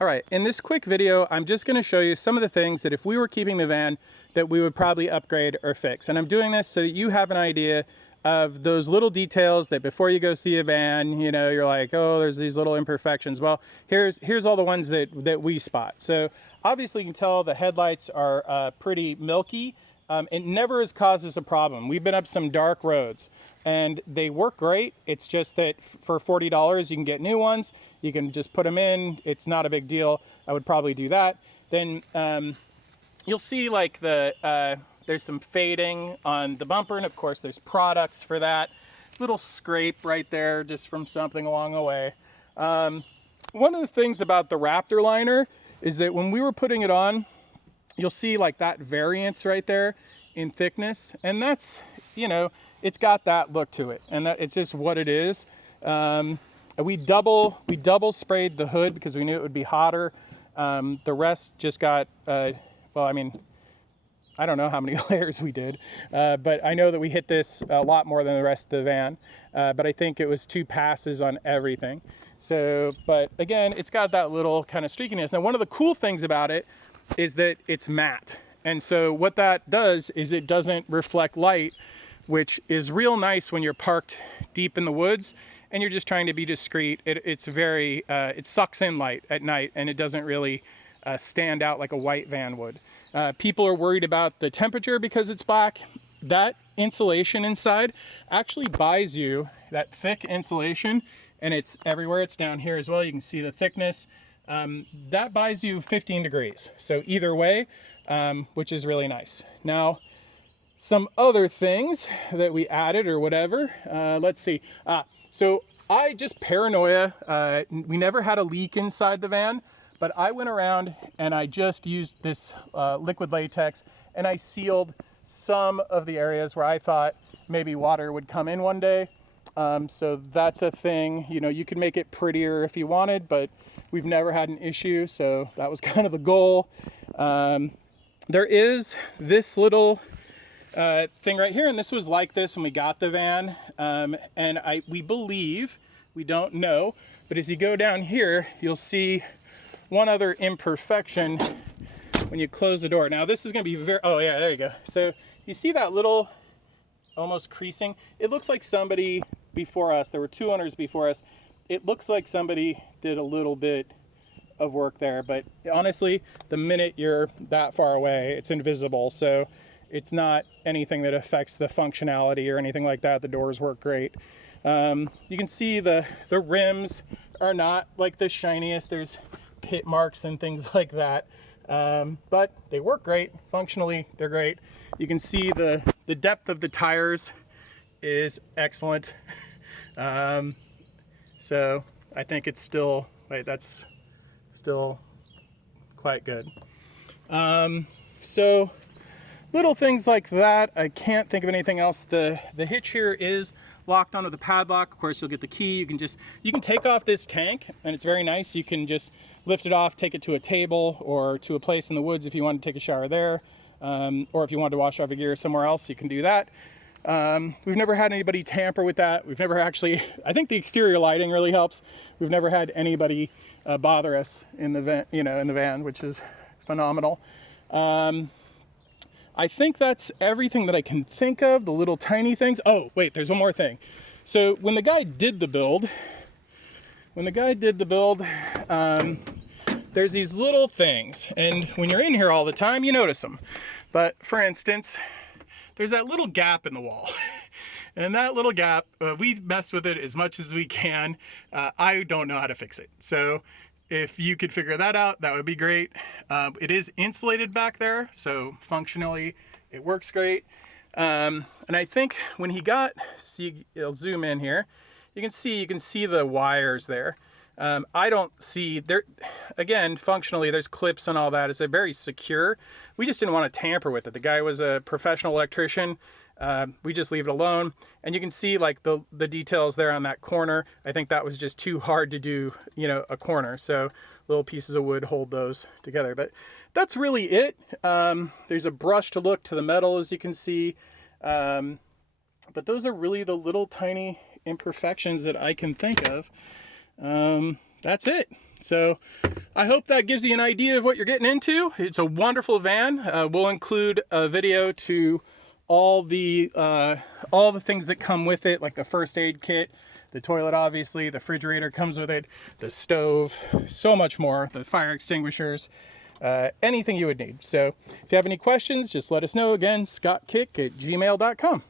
All right, in this quick video, I'm just going to show you some of the things that if we were keeping the van that we would probably upgrade or fix. And I'm doing this so that you have an idea of those little details that before you go see a van, you know, you're like, oh, there's these little imperfections. Well, here's all the ones that we spot. So obviously you can tell the headlights are pretty milky. It never has caused us a problem. We've been up some dark roads and they work great. It's just that for $40 you can get new ones. You can just put them in. It's not a big deal. I would probably do that. Then you'll see like there's some fading on the bumper, and of course there's products for that. Little scrape right there just from something along the way. One of the things about the Raptor liner is that when we were putting it on, you'll see like that variance right there in thickness, and that's, you know, it's got that look to it, and that it's just what it is. We double sprayed the hood because we knew it would be hotter. The rest just got, well, I mean, I don't know how many layers we did, but I know that we hit this a lot more than the rest of the van, but I think it was 2 passes on everything. So, but again, it's got that little kind of streakiness. And one of the cool things about it is that it's matte. And so what that does is it doesn't reflect light, which is real nice when you're parked deep in the woods and you're just trying to be discreet. It's very, it sucks in light at night, and it doesn't really stand out like a white van would. People are worried about the temperature because it's black. That insulation inside actually buys you that thick insulation, and it's everywhere. It's down here as well. You can see the thickness. That buys you 15 degrees. So either way, which is really nice. Now, some other things that we added or whatever, let's see. So I just paranoia, we never had a leak inside the van, but I went around and I just used this liquid latex and I sealed some of the areas where I thought maybe water would come in one day. So that's a thing. You know, you could make it prettier if you wanted, but we've never had an issue, so that was kind of the goal. There is this little thing right here, and this was like this when we got the van, and we believe, we don't know, but as you go down here, you'll see one other imperfection when you close the door. Now this is going to be very, oh yeah, there you go. So you see that little almost creasing? It looks like somebody before us, there were 2 owners before us, it looks like somebody did a little bit of work there, but honestly, the minute you're that far away, it's invisible. So it's not anything that affects the functionality or anything like that. The doors work great. You can see the rims are not like the shiniest. There's pit marks and things like that. But they work great. Functionally, they're great. You can see the depth of the tires is excellent. So I think it's still, wait, that's still quite good. So little things like that. I can't think of anything else. The hitch here is locked onto the padlock. Of course, you'll get the key. You can take off this tank, and it's very nice. You can just lift it off, take it to a table or to a place in the woods if you want to take a shower there, or if you want to wash off your gear somewhere else, you can do that. We've never had anybody tamper with that. We've never actually, I think the exterior lighting really helps. We've never had anybody bother us in the van, in the van, which is phenomenal. I think that's everything that I can think of, the little tiny things. Oh, wait, there's one more thing. So when the guy did the build, there's these little things, and when you're in here all the time, you notice them. But for instance, there's that little gap in the wall. And that little gap, we mess with it as much as we can. I don't know how to fix it. So if you could figure that out, that would be great. It is insulated back there, so functionally it works great. And I think when he got, see, it'll zoom in here. You can see the wires there. I don't see there, again, functionally there's clips and all that. It's a very secure. We just didn't want to tamper with it. The guy was a professional electrician. We just leave it alone, and you can see like the details there on that corner. I think that was just too hard to do, a corner. So little pieces of wood hold those together, but that's really it. There's a brushed look to the metal, as you can see. But those are really the little tiny imperfections that I can think of. That's it. So I hope that gives you an idea of what you're getting into. It's a wonderful van. We'll include a video to all the things that come with it, like the first aid kit, the toilet, obviously, the refrigerator comes with it, the stove, so much more, the fire extinguishers, anything you would need. So if you have any questions, just let us know. Again, scottkick@gmail.com.